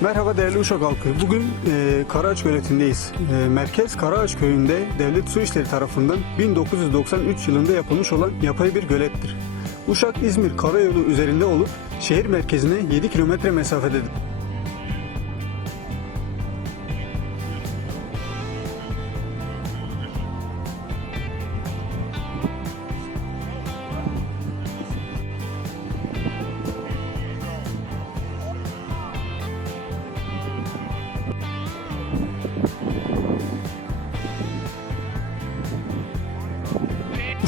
Merhaba değerli Uşak halkı. Bugün e, Karaağaç göletindeyiz. E, Merkez Karaağaç köyünde devlet su işleri tarafından 1993 yılında yapılmış olan yapay bir gölettir. Uşak İzmir karayolu üzerinde olup şehir merkezine 7 kilometre mesafededir.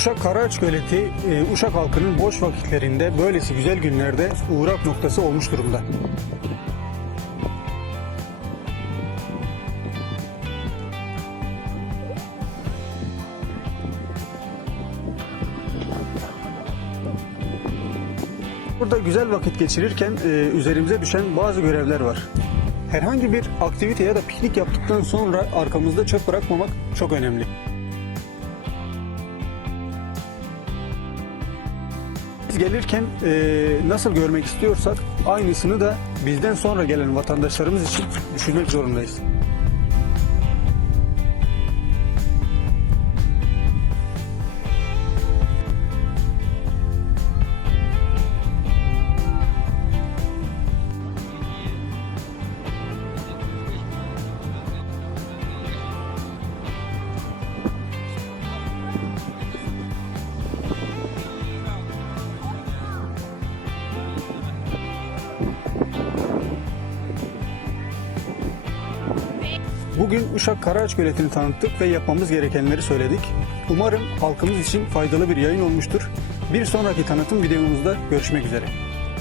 Uşak Karaağaç Göleti, e, Uşak halkının boş vakitlerinde böylesi güzel günlerde uğrak noktası olmuş durumda. Burada güzel vakit geçirirken e, üzerimize düşen bazı görevler var. Herhangi bir aktivite ya da piknik yaptıktan sonra arkamızda çöp bırakmamak çok önemli. Biz gelirken e, nasıl görmek istiyorsak aynısını da bizden sonra gelen vatandaşlarımız için düşünmek zorundayız. Bugün Uşak Karaağaç Göleti'ni tanıttık ve yapmamız gerekenleri söyledik. Umarım halkımız için faydalı bir yayın olmuştur. Bir sonraki tanıtım videomuzda görüşmek üzere.